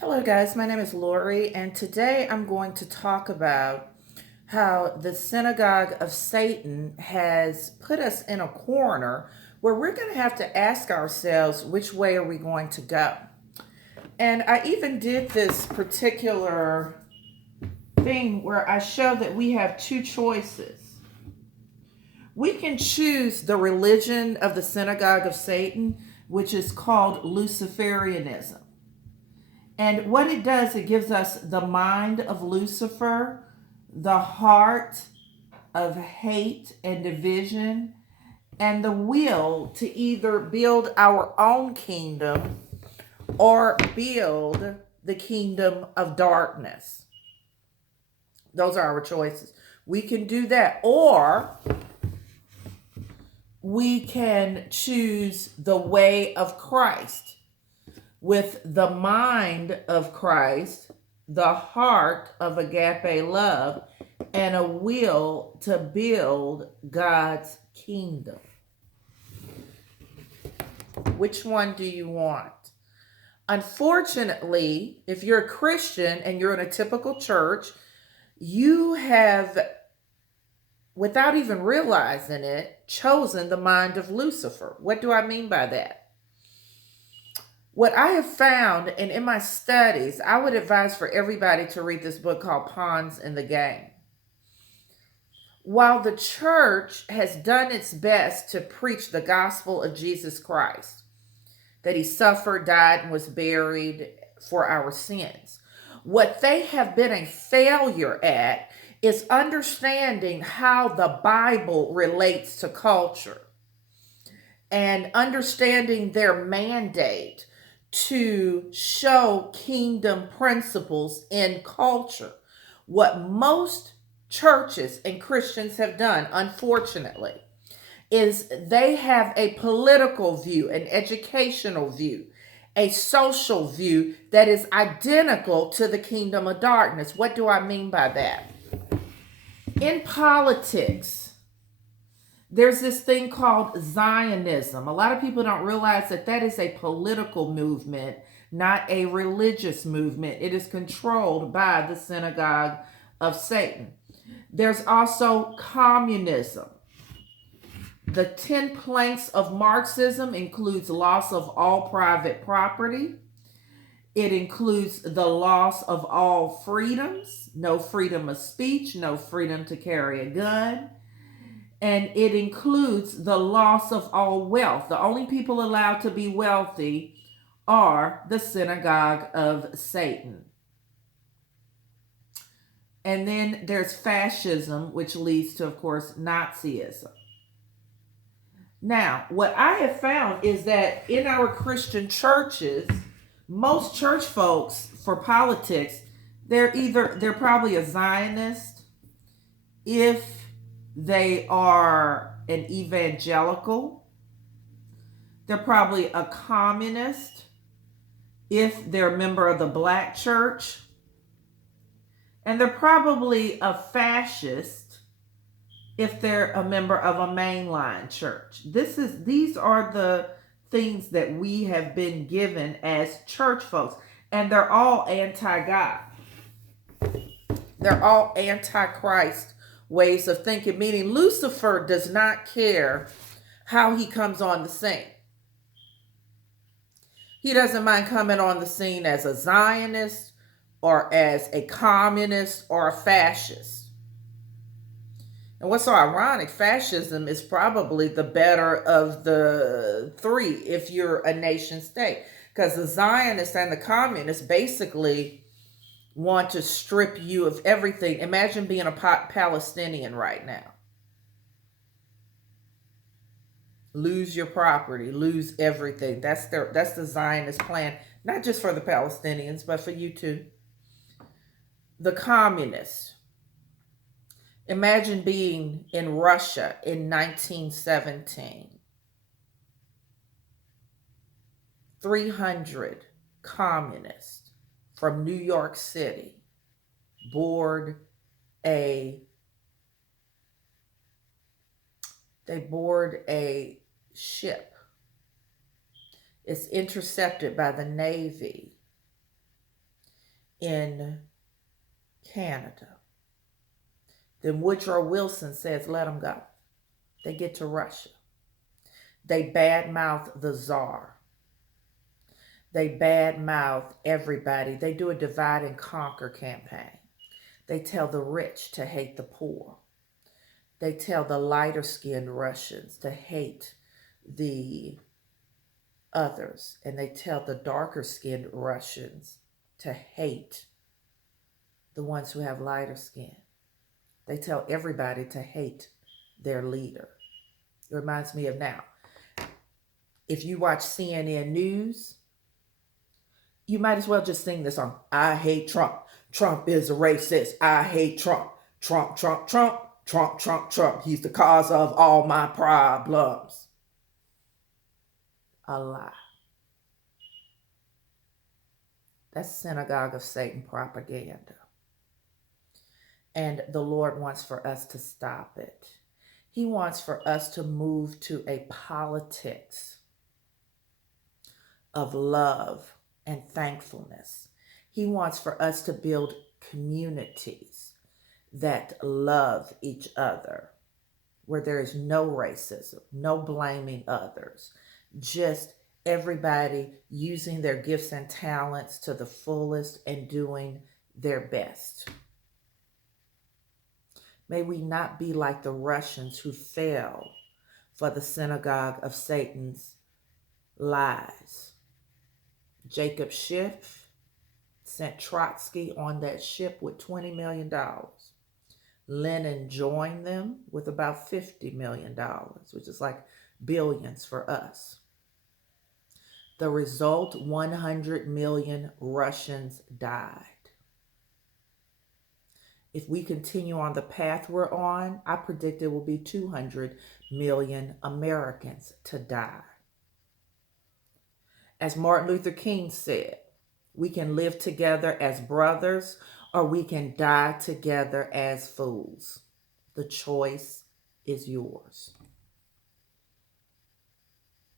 Hello, guys. My name is Lori, and today I'm going to talk about how the synagogue of Satan has put us in a corner where we're going to have to ask ourselves, which way are we going to go? And I even did this particular thing where I show that we have two choices. We can choose the religion of the synagogue of Satan, which is called Luciferianism. And what it does, it gives us the mind of Lucifer, the heart of hate and division, and the will to either build our own kingdom or build the kingdom of darkness. Those are our choices. We can do that, or we can choose the way of Christ with the mind of Christ, the heart of agape love, and a will to build God's kingdom. Which one do you want? Unfortunately, if you're a Christian and you're in a typical church, you have, without even realizing it, chosen the mind of Lucifer. What do I mean by that? What I have found, and in my studies, I would advise for everybody to read this book called Pawns in the Game. While the church has done its best to preach the gospel of Jesus Christ, that he suffered, died, and was buried for our sins, what they have been a failure at is understanding how the Bible relates to culture and understanding their mandate to show kingdom principles in culture. What most churches and Christians have done, unfortunately, is they have a political view, an educational view, a social view that is identical to the kingdom of darkness. What do I mean by that? In politics, there's this thing called Zionism. A lot of people don't realize that that is a political movement, not a religious movement. It is controlled by the synagogue of Satan. There's also communism. The 10 planks of Marxism includes loss of all private property. It includes the loss of all freedoms, no freedom of speech, no freedom to carry a gun. And it includes the loss of all wealth. The only people allowed to be wealthy are the synagogue of Satan. And then there's fascism, which leads to, of course, Nazism. Now, what I have found is that in our Christian churches, most church folks for politics, they're probably a Zionist if they are an evangelical. They're probably a communist if they're a member of the black church. And they're probably a fascist if they're a member of a mainline church. These are the things that we have been given as church folks, and they're all anti-God. They're all anti-Christ ways of thinking, meaning Lucifer does not care how he comes on the scene. He doesn't mind coming on the scene as a Zionist or as a communist or a fascist. And what's so ironic, fascism is probably the better of the three if you're a nation state. Because the Zionists and the communists basically want to strip you of everything. Imagine being a Palestinian right now. Lose your property, lose everything. That's the Zionist plan, not just for the Palestinians, but for you too. The communists. Imagine being in Russia in 1917. 300 communists from New York City board a ship. It's intercepted by the Navy. in Canada. Then Woodrow Wilson says, let them go. They get to Russia. They badmouth the czar. They badmouth everybody. They do a divide and conquer campaign. They tell the rich to hate the poor. They tell the lighter skinned Russians to hate the others. And they tell the darker skinned Russians to hate the ones who have lighter skin. They tell everybody to hate their leader. It reminds me of now. If you watch CNN News, you might as well just sing the song, I hate Trump. Trump is a racist. I hate Trump. Trump, Trump, Trump, Trump, Trump, Trump. He's the cause of all my problems. A lie. That's synagogue of Satan propaganda. And the Lord wants for us to stop it. He wants for us to move to a politics of love and thankfulness. He wants for us to build communities that love each other, where there is no racism, no blaming others, just everybody using their gifts and talents to the fullest and doing their best. May we not be like the Russians who fell for the synagogue of Satan's lies. Jacob Schiff sent Trotsky on that ship with $20 million. Lenin joined them with about $50 million, which is like billions for us. The result, 100 million Russians died. If we continue on the path we're on, I predict there will be 200 million Americans to die. As Martin Luther King said, we can live together as brothers or we can die together as fools. The choice is yours.